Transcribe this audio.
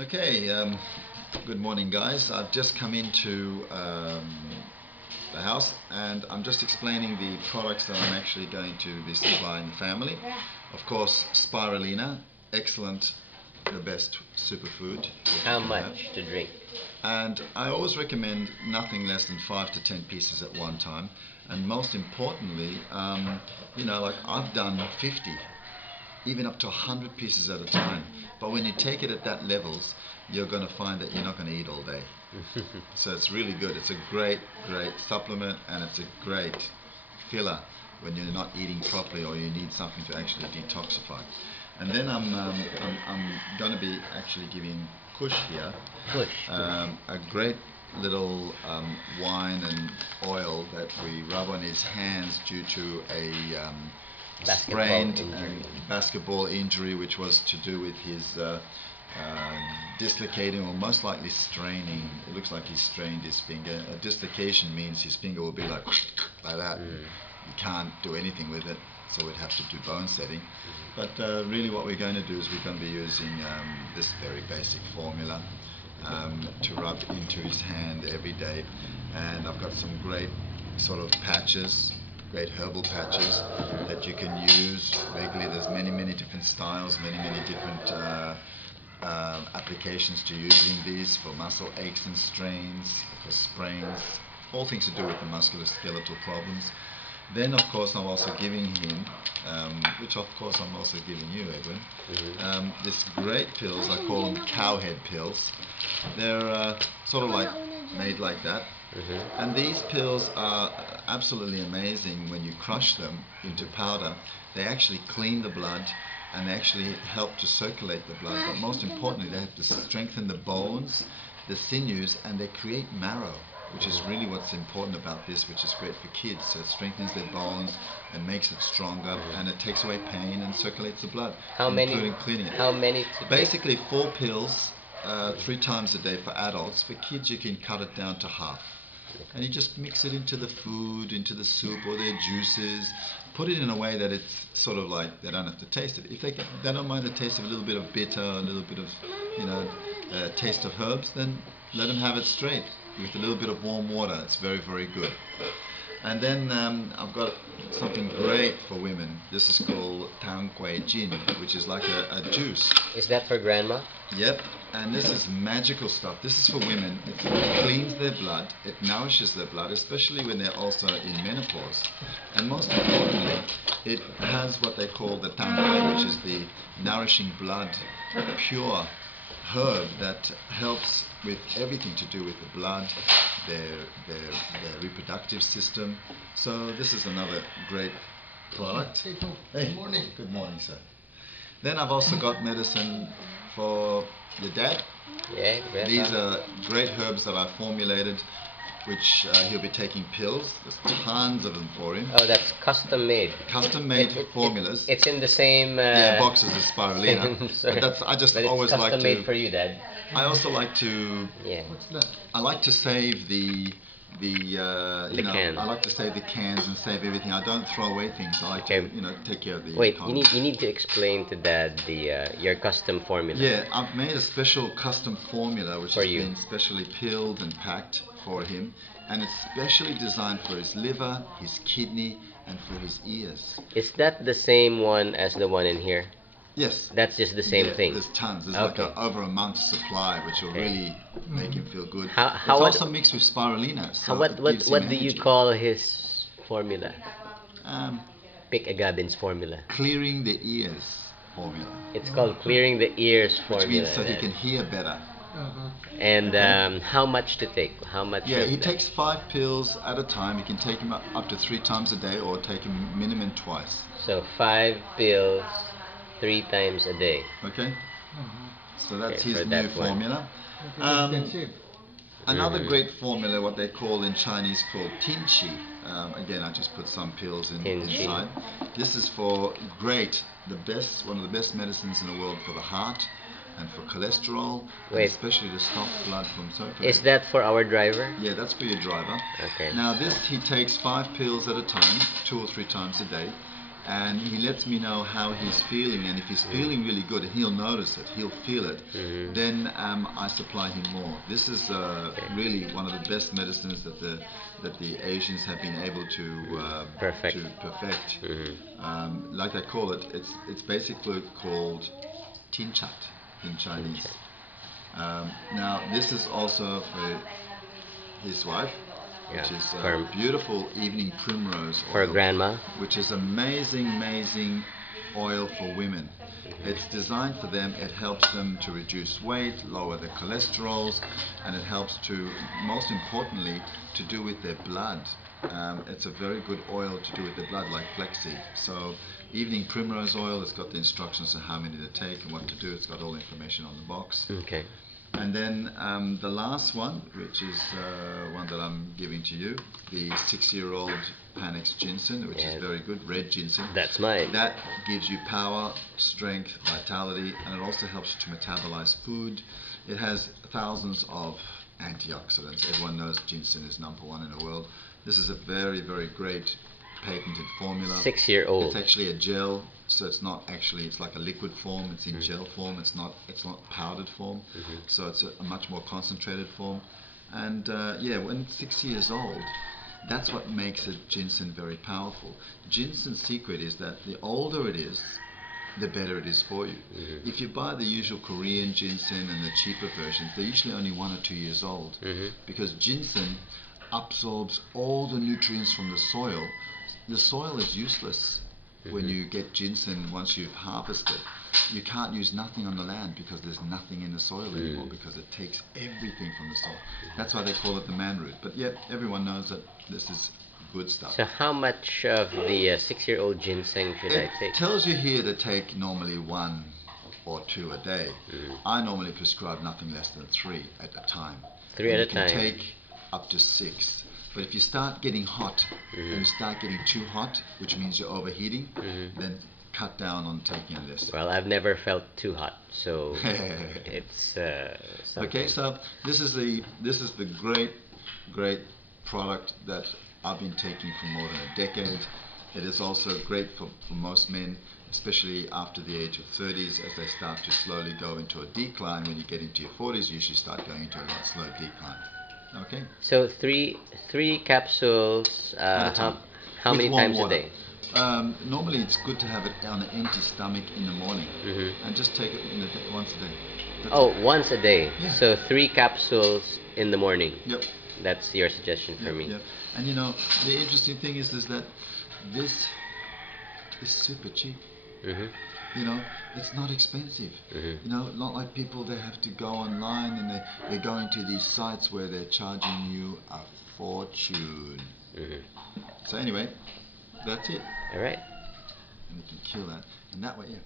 Okay, good morning guys. I've just come into the house and I'm just explaining the products that I'm actually going to be supplying the family. Of course, Spirulina, excellent, the best superfood. How much to drink? And I always recommend nothing less than 5 to 10 pieces at one time. And most importantly, like I've done 50. Even up to 100 pieces at a time. But when you take it at that levels, you're going to find that you're not going to eat all day. So it's really good. It's a great supplement, and it's a great filler when you're not eating properly or you need something to actually detoxify. And then I'm going to be actually giving Kush here, a great little wine and oil that we rub on his hands due to a sprained basketball injury, which was to do with his dislocating or most likely straining. It looks like he's strained his finger. A dislocation means his finger will be like that. You can't do anything with it, so we'd have to do bone setting. But really what we're going to do is we're going to be using this very basic formula to rub into his hand every day. And I've got some great sort of patches, great herbal patches that you can use regularly. There's many different styles, many different applications to using these for muscle aches and strains, for sprains, all things to do with the musculoskeletal problems. Then of course I'm also giving him, which of course I'm also giving you, Edwin, this great pills. I call them cowhead pills. They're sort of like made like that. And these pills are absolutely amazing when you crush them into powder. They actually clean the blood and they actually help to circulate the blood, but most importantly they have to strengthen the bones, the sinews, and they create marrow, which is really what's important about this, which is great for kids. So it strengthens their bones and makes it stronger, and it takes away pain and circulates the blood, including cleaning it. How many? Basically 4 pills 3 times a day for adults. For kids you can cut it down to half. And you just mix it into the food, into the soup or their juices. Put it in a way that it's sort of like they don't have to taste it. If they don't mind the taste of a little bit of bitter, a little bit of taste of herbs, then let them have it straight with a little bit of warm water. It's very good. And then I've got something great for women. This is called Tang quae, which is like a juice. Is that for grandma? Yep, and this is magical stuff. This is for women. It cleans their blood, it nourishes their blood, especially when they're also in menopause. And most importantly, it has what they call the Tang quae, which is the nourishing blood, pure herb that helps with everything to do with the blood, their reproductive system. So this is another great product. Hey, good morning. Good morning, sir. Then I've also got medicine for your dad. Yeah, these are great herbs that I've formulated, which he'll be taking pills. There's tons of them for him. Oh, that's custom made. Custom made formulas. It's in the same boxes as Spirulina. But I just always like to. Custom made for you, Dad. I also like to. Yeah. What's that? I like to save the cans. I like to save the cans and save everything. I don't throw away things. I like to take care of the. Wait, you need to explain to Dad your custom formula. Yeah, I've made a special custom formula which has been specially peeled and packed for him, and it's specially designed for his liver, his kidney, and for his ears. Is that the same one as the one in here? Yes. That's just the same thing? There's tons. There's like over a month's supply, which will really make him feel good. It's also mixed with Spirulina. So what do you call his formula? Pick a Gabin's formula. Clearing the ears formula. It's called clearing the ears formula. Which means so he can hear better. And how much to take? How much? Yeah, he takes 5 pills at a time. You can take him up to 3 times a day, or take him minimum twice. So 5 pills 3 times a day. Okay. So that's his new formula. Another great formula, what they call in Chinese called Tinchi. Again, I just put some pills inside. This is for one of the best medicines in the world for the heart and for cholesterol, and especially to stop blood from circulating. Is that for our driver? Yeah, that's for your driver. Okay. Now this, he takes 5 pills at a time, 2 or 3 times a day. and he lets me know how he's feeling, and if he's feeling really good, and he'll notice it, he'll feel it, then I supply him more. This is really one of the best medicines that the Asians have been able to perfect. Like I call it, it's basically called tin chat in Chinese. Now this is also for his wife, which is a beautiful evening primrose oil. For grandma. Which is amazing oil for women. It's designed for them. It helps them to reduce weight, lower their cholesterols, and it helps to, most importantly, to do with their blood. It's a very good oil to do with the blood, like flaxseed. So evening primrose oil, it's got the instructions on how many to take and what to do. It's got all the information on the box. Okay. And then the last one, which is one that I'm giving to you, the 6-year-old Panax ginseng, which is very good, red ginseng. That's mine. That gives you power, strength, vitality, and it also helps you to metabolize food. It has thousands of antioxidants. Everyone knows ginseng is #1 in the world. This is a very great patented formula. 6-year-old. It's actually a gel, so it's not actually, it's like a liquid form. It's in gel form. It's not powdered form. So it's a much more concentrated form. And when it's 6 years old, that's what makes a ginseng very powerful. Ginseng's secret is that the older it is, the better it is for you. If you buy the usual Korean ginseng and the cheaper versions, they're usually only 1 or 2 years old, because ginseng absorbs all the nutrients from the soil. The soil is useless when you get ginseng once you've harvested. You can't use nothing on the land because there's nothing in the soil anymore, because it takes everything from the soil. That's why they call it the man root. But yet everyone knows that this is good stuff. So how much of the 6-year-old ginseng should I take? It tells you here to take normally 1 or 2 a day. I normally prescribe nothing less than 3 at a time. 3 at a time. You can take up to 6. But if you start getting hot and you start getting too hot, which means you're overheating, then cut down on taking this. Well, I've never felt too hot, so it's okay. So this is the great product that I've been taking for more than a decade. It is also great for most men, especially after the age of 30s, as they start to slowly go into a decline. When you get into your 40s, you usually start going into a slow decline. Okay. So three capsules. How many times a day? Normally, it's good to have it on an empty stomach in the morning, and just take it once a day. That's once a day. Yeah. So 3 capsules in the morning. Yep. That's your suggestion for me. Yep. And you know, the interesting thing is that this is super cheap. You know, it's not expensive. You know, not like people, they have to go online and they're going to these sites where they're charging you a fortune. So anyway, that's it. All right. And we can kill that. And that way, yeah.